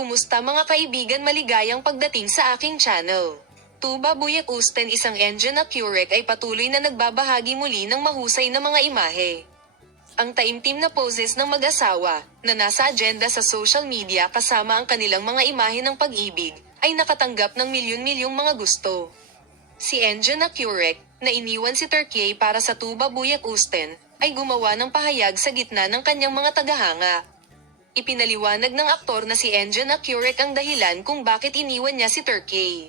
Kumusta mga kaibigan, maligayang pagdating sa aking channel. Tuba Buyak Usten, isang engine na Curec ay patuloy na nagbabahagi muli ng mahusay na mga imahe. Ang taimtim na poses ng mag-asawa, na nasa agenda sa social media kasama ang kanilang mga imahe ng pag-ibig, ay nakatanggap ng milyon-milyong mga gusto. Si Engine na Curec, na iniwan si Turkey para sa Tuba Buyak Usten, ay gumawa ng pahayag sa gitna ng kanyang mga tagahanga. Ipinaliwanag ng aktor na si Engine na Curec ang dahilan kung bakit iniwan niya si Turkey.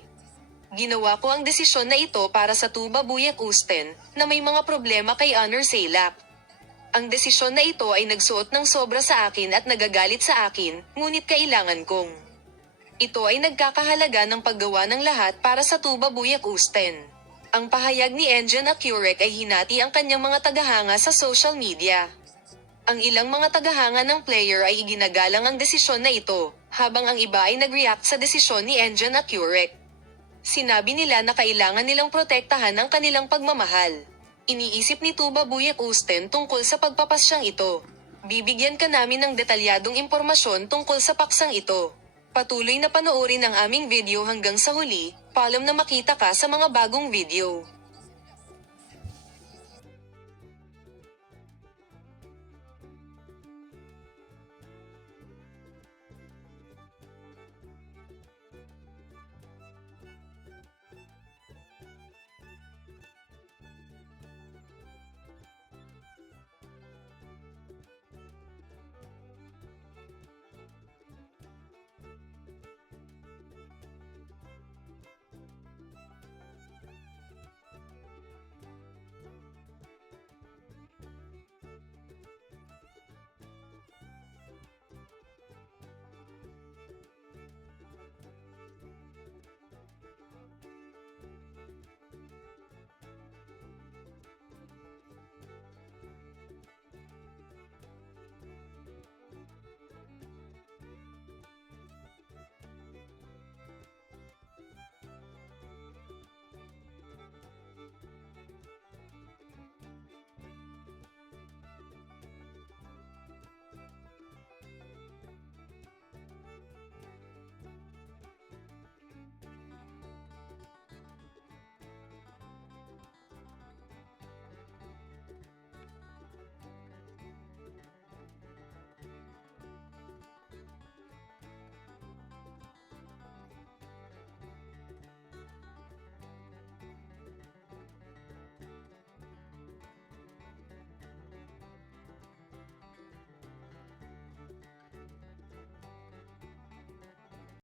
Ginawa ko ang desisyon na ito para sa Tuba Buyak Usten, na may mga problema kay Honor Sailak. Ang desisyon na ito ay nagsuot ng sobra sa akin at nagagalit sa akin, ngunit kailangan kong. Ito ay nagkakahalaga ng paggawa ng lahat para sa Tuba Buyak Usten. Ang pahayag ni Engine na Curec ay hinati ang kanyang mga tagahanga sa social media. Ang ilang mga tagahanga ng player ay iginagalang ang desisyon na ito, habang ang iba ay nag-react sa desisyon ni Engine na Curec. Sinabi nila na kailangan nilang protektahan ang kanilang pagmamahal. Iniisip ni Tuba Buyak Usten tungkol sa pagpapasyang ito. Bibigyan ka namin ng detalyadong impormasyon tungkol sa paksang ito. Patuloy na panoorin ang aming video hanggang sa huli, paalam na makita ka sa mga bagong video.